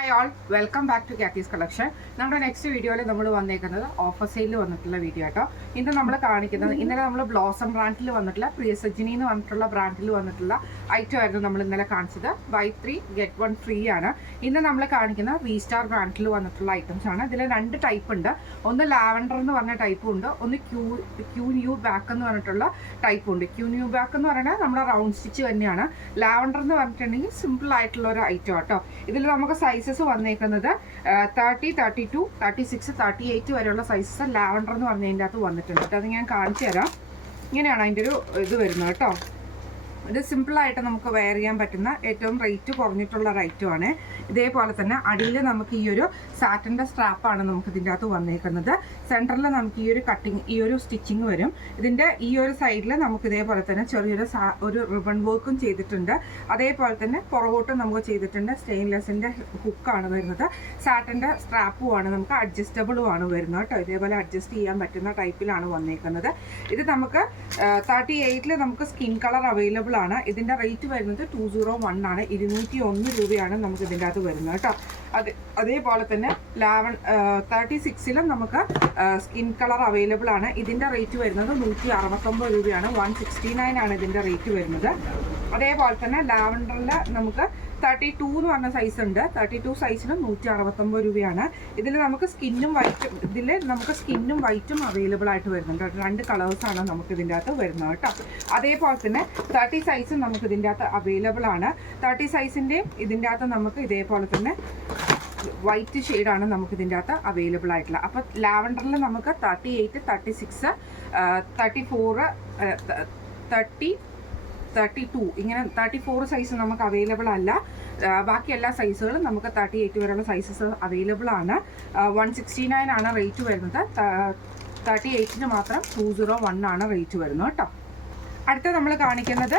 Hi all, welcome back to Kathy's collection. നമ്മുടെ next വീഡിയോയിൽ നമ്മൾ വന്നേക്കുന്നത് ഓഫർ സെയിലിൽ വന്നിട്ടുള്ള വീഡിയോ കേട്ടോ. ഇന്ന് നമ്മൾ കാണിക്കുന്നത് ഇന്നലെ നമ്മൾ ബ്ലോസം ബ്രാൻഡിൽ വന്നിട്ടുള്ള പ്രിയസജിനി എന്ന് പറഞ്ഞിട്ടുള്ള ബ്രാൻഡിൽ വന്നിട്ടുള്ള ഐറ്റം ആയിരുന്നു നമ്മൾ ഇന്നലെ കാണിച്ചത്. ബൈ 3 get 1 ഫ്രീ ആണ്. ഇന്ന് നമ്മൾ കാണിക്കുന്ന V-Star ബ്രാൻഡിൽ വന്നിട്ടുള്ള ഐറ്റംസ് ആണ്. ഇതിൽ രണ്ട് ടൈപ്പ് ഉണ്ട്. ഒന്ന് ലാവൻഡർ എന്ന് പറഞ്ഞ ടൈപ്പും ഉണ്ട്, ഒന്ന് ക്യൂ ന്യൂ ബാക്ക് എന്ന് പറഞ്ഞിട്ടുള്ള ടൈപ്പും ഉണ്ട്. ക്യൂ ന്യൂ ബാക്ക് എന്ന് പറയുന്നത് നമ്മുടെ റൗണ്ട് സ്റ്റിച്ച് തന്നെയാണ്. ലാവൻഡർ എന്ന് പറഞ്ഞിട്ടുണ്ടെങ്കിൽ സിമ്പിൾ ആയിട്ടുള്ള ഒരു ഐറ്റം കേട്ടോ. ഇതിൽ നമുക്ക് സൈസസ് വന്നേക്കുന്നത് 30, 32, 36, 38 വരെയുള്ള സൈസസ് ലാവൻഡർ എന്ന് പറഞ്ഞതിൻ്റെ അകത്ത് വന്നിട്ടുണ്ട് കേട്ടോ. അത് ഞാൻ കാണിച്ചു തരാം. ഇങ്ങനെയാണ് അതിൻ്റെ ഒരു ഇത് വരുന്നത് കേട്ടോ. ഇത് സിമ്പിളായിട്ട് നമുക്ക് വെയർ ചെയ്യാൻ പറ്റുന്ന ഏറ്റവും റേറ്റ് കുറഞ്ഞിട്ടുള്ള ഒരു ഐറ്റമാണ്. ഇതേപോലെ തന്നെ അടിയിൽ നമുക്ക് ഈ ഒരു സാറ്റിൻ്റെ സ്ട്രാപ്പാണ് നമുക്ക് ഇതിൻ്റെ അകത്ത് വന്നേക്കുന്നത്. സെൻറ്ററിൽ നമുക്ക് ഈ ഒരു കട്ടിങ്, ഈ ഒരു സ്റ്റിച്ചിങ് വരും. ഇതിൻ്റെ ഈ ഒരു സൈഡിൽ നമുക്ക് ഇതേപോലെ തന്നെ ചെറിയൊരു ഒരു റിബൺ വർക്കും ചെയ്തിട്ടുണ്ട്. അതേപോലെ തന്നെ പുറകോട്ടും നമുക്ക് ചെയ്തിട്ടുണ്ട്. സ്റ്റെയിൻലെസ്സിൻ്റെ ഹുക്കാണ് വരുന്നത്. സാറ്റിൻ്റെ സ്ട്രാപ്പുമാണ്, നമുക്ക് അഡ്ജസ്റ്റബിളുമാണ് വരുന്നത് കേട്ടോ. ഇതേപോലെ അഡ്ജസ്റ്റ് ചെയ്യാൻ പറ്റുന്ന ടൈപ്പിലാണ് വന്നേക്കുന്നത്. ഇത് നമുക്ക് 38 നമുക്ക് സ്കിൻ കളർ അവൈലബിൾ ആണ്. ഇതിൻ്റെ റേറ്റ് വരുന്നത് 201 ആണ്. 201 രൂപയാണ് നമുക്ക് ഇതിൻ്റെ അകത്ത് വരുന്നത് കേട്ടോ. അതേപോലെ തന്നെ 36 നമുക്ക് സ്കിൻ കളർ അവൈലബിൾ ആണ്. ഇതിൻ്റെ റേറ്റ് വരുന്നത് 169 രൂപയാണ്. 169 ആണ് ഇതിൻ്റെ റേറ്റ് വരുന്നത്. അതേപോലെ തന്നെ ലാവൻഡറിൽ നമുക്ക് 32 എന്ന് പറഞ്ഞ സൈസ് ഉണ്ട്. 32 സൈസിന് 169 രൂപയാണ്. ഇതിൽ നമുക്ക് സ്കിന്നും വൈറ്റും അവൈലബിൾ ആയിട്ട് വരുന്നുണ്ട്. രണ്ട് കളേഴ്സാണ് നമുക്ക് ഇതിൻ്റെ അകത്ത് വരുന്നത് കേട്ടോ. അതേപോലെ തന്നെ 30 സൈസും നമുക്ക് ഇതിൻ്റെ അകത്ത് അവൈലബിൾ ആണ്. 30 സൈസിൻ്റെയും ഇതിൻ്റെ അകത്ത് നമുക്ക് ഇതേപോലെ തന്നെ വൈറ്റ് ഷെയ്ഡാണ് നമുക്ക് ഇതിൻ്റെ അകത്ത് അവൈലബിൾ ആയിട്ടുള്ളത്. അപ്പോൾ ലാവൻഡറിൽ നമുക്ക് 38, 36, 34, 30, 32 ഇങ്ങനെ 34 സൈസ് നമുക്ക് അവൈലബിൾ അല്ല. ബാക്കി എല്ലാ സൈസുകളും നമുക്ക് 38 വരെയുള്ള സൈസസ് അവൈലബിൾ ആണ്. 169 ആണ് റേറ്റ് വരുന്നത്. 38 മാത്രം 201 ആണ് റേറ്റ് വരുന്നത് കേട്ടോ. അടുത്ത നമ്മൾ കാണിക്കുന്നത്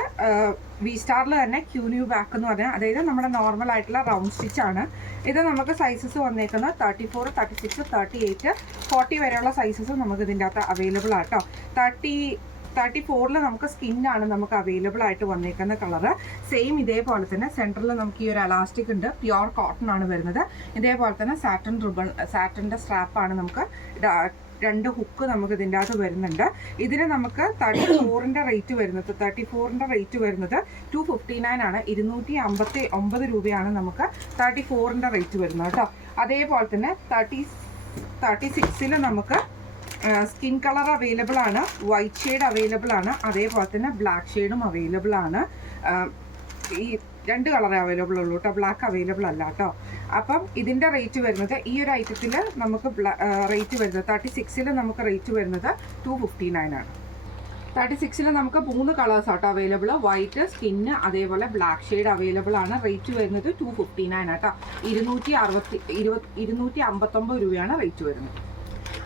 V-Starൽ തന്നെ ക്യൂ ന്യൂ ബാക്ക് എന്ന് പറഞ്ഞാൽ, അതായത് നമ്മുടെ നോർമൽ ആയിട്ടുള്ള റൗണ്ട് സ്റ്റിച്ച് ആണ്. ഇത് നമുക്ക് സൈസസ് വന്നേക്കുന്നത് 34, 36, 38, 40 വരെയുള്ള സൈസസ് നമുക്ക് ഇതിൻ്റെ അകത്ത് അവൈലബിൾ ആട്ടോ. 34 നമുക്ക് സ്കിന്നാണ് നമുക്ക് അവൈലബിൾ ആയിട്ട് വന്നേക്കുന്ന കളറ്. സെയിം ഇതേപോലെ തന്നെ സെൻറ്ററിൽ നമുക്ക് ഈ ഒരു എലാസ്റ്റിക് ഉണ്ട്, പ്യുവർ കോട്ടൺ ആണ് വരുന്നത്. ഇതേപോലെ തന്നെ സാറ്റിൻ്റെ സ്ട്രാപ്പാണ് നമുക്ക് രണ്ട് ഹുക്ക് നമുക്ക് ഇതിൻ്റെ അകത്ത് വരുന്നുണ്ട്. ഇതിന് നമുക്ക് 34ൻ്റെ റേറ്റ് വരുന്നത് 259 ആണ്. 259 രൂപയാണ് നമുക്ക് 34ൻ്റെ റേറ്റ് വരുന്നത് കേട്ടോ. അതേപോലെ തന്നെ 36 നമുക്ക് സ്കിൻ കളർ അവൈലബിൾ ആണ്, വൈറ്റ് ഷെയ്ഡ് അവൈലബിൾ ആണ്, അതേപോലെ തന്നെ ബ്ലാക്ക് ഷെയ്ഡും അവൈലബിൾ ആണ്. ഈ രണ്ട് കളറേ അവൈലബിൾ ഉള്ളൂ കേട്ടോ, ബ്ലാക്ക് അവൈലബിൾ അല്ല കേട്ടോ. അപ്പം ഇതിൻ്റെ റേറ്റ് വരുന്നത് ഈ ഒരു ഐറ്റത്തിൽ നമുക്ക് റേറ്റ് വരുന്നത് 36 നമുക്ക് റേറ്റ് വരുന്നത് 259 ആണ്. 36 നമുക്ക് 3 കളേഴ്സ് ആട്ടോ അവൈലബിൾ, വൈറ്റ്, സ്കിന്ന്, അതേപോലെ ബ്ലാക്ക് ഷെയ്ഡ് അവൈലബിൾ ആണ്. റേറ്റ് വരുന്നത് 259 ആട്ടോ. 259 രൂപയാണ് റേറ്റ് വരുന്നത്.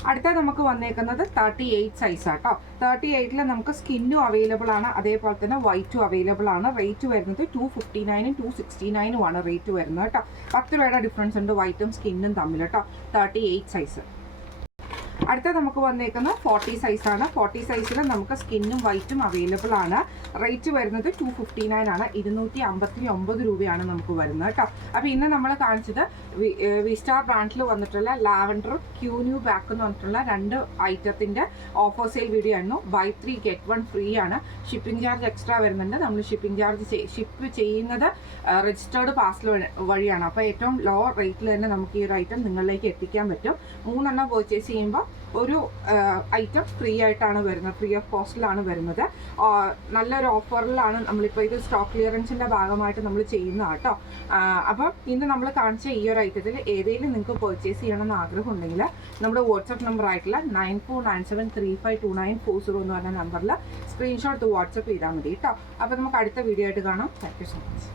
അടുത്ത നമുക്ക് വന്നേക്കുന്നത് 38 സൈസ് ആട്ടോ. 38 നമുക്ക് സ്കിന്നും അവൈലബിൾ ആണ്, അതേപോലെ തന്നെ വൈറ്റും അവൈലബിൾ ആണ്. റേറ്റ് വരുന്നത് 259, 269 ആണ് റേറ്റ് വരുന്നത് കേട്ടോ. 10 രൂപയുടെ ഡിഫറൻസ് ഉണ്ട് വൈറ്റും സ്കിന്നും തമ്മിൽ കേട്ടോ. 38 സൈസ്. അടുത്ത നമുക്ക് വന്നേക്കുന്ന 40 സൈസാണ്. 40 സൈസിൽ നമുക്ക് സ്കിന്നും വൈറ്റും അവൈലബിൾ ആണ്. റേറ്റ് വരുന്നത് 259 ആണ്. 259 രൂപയാണ് നമുക്ക് വരുന്നത് കേട്ടോ. അപ്പോൾ ഇന്ന് നമ്മൾ കാണിച്ചത് V-Star ബ്രാൻഡിൽ വന്നിട്ടുള്ള ലാവൻഡർ ക്യൂ ന്യൂ ബാക്ക് എന്ന് പറഞ്ഞിട്ടുള്ള രണ്ട് ഐറ്റത്തിൻ്റെ ഓഫർ സെയിൽ വീഡിയോ ആയിരുന്നു. ബൈ 3 get 1 ഫ്രീ ആണ്. ഷിപ്പിംഗ് ചാർജ് എക്സ്ട്രാ വരുന്നുണ്ട്. നമ്മൾ ഷിപ്പിംഗ് ചാർജ് ഷിപ്പ് ചെയ്യുന്നത് രജിസ്റ്റേർഡ് പാർസൽ വഴിയാണ്. അപ്പോൾ ഏറ്റവും ലോ റേറ്റിൽ തന്നെ നമുക്ക് ഈ ഒരു ഐറ്റം നിങ്ങളിലേക്ക് എത്തിക്കാൻ പറ്റും. 3 എണ്ണം പർച്ചേസ് ചെയ്യുമ്പോൾ ഒരു ഐറ്റം ഫ്രീ ആയിട്ടാണ് വരുന്നത്, ഫ്രീ ഓഫ് കോസ്റ്റിലാണ് വരുന്നത്. നല്ലൊരു ഓഫറിലാണ് നമ്മളിപ്പോൾ ഇത് സ്റ്റോക്ക് ക്ലിയറൻസിൻ്റെ ഭാഗമായിട്ട് നമ്മൾ ചെയ്യുന്നത് കേട്ടോ. അപ്പം ഇന്ന് നമ്മൾ കാണിച്ച ഈ ഒരു ഐറ്റത്തിൽ ഏതെങ്കിലും നിങ്ങൾക്ക് പർച്ചേസ് ചെയ്യണമെന്ന് ആഗ്രഹം ഉണ്ടെങ്കിൽ നമ്മുടെ വാട്സപ്പ് നമ്പർ ആയിട്ടുള്ള 9497352940 എന്ന് പറഞ്ഞ നമ്പറിൽ സ്ക്രീൻഷോട്ട് വാട്സപ്പ് ചെയ്താൽ മതി കേട്ടോ. അപ്പോൾ നമുക്ക് അടുത്ത വീഡിയോ ആയിട്ട് കാണാം. Thank you so much.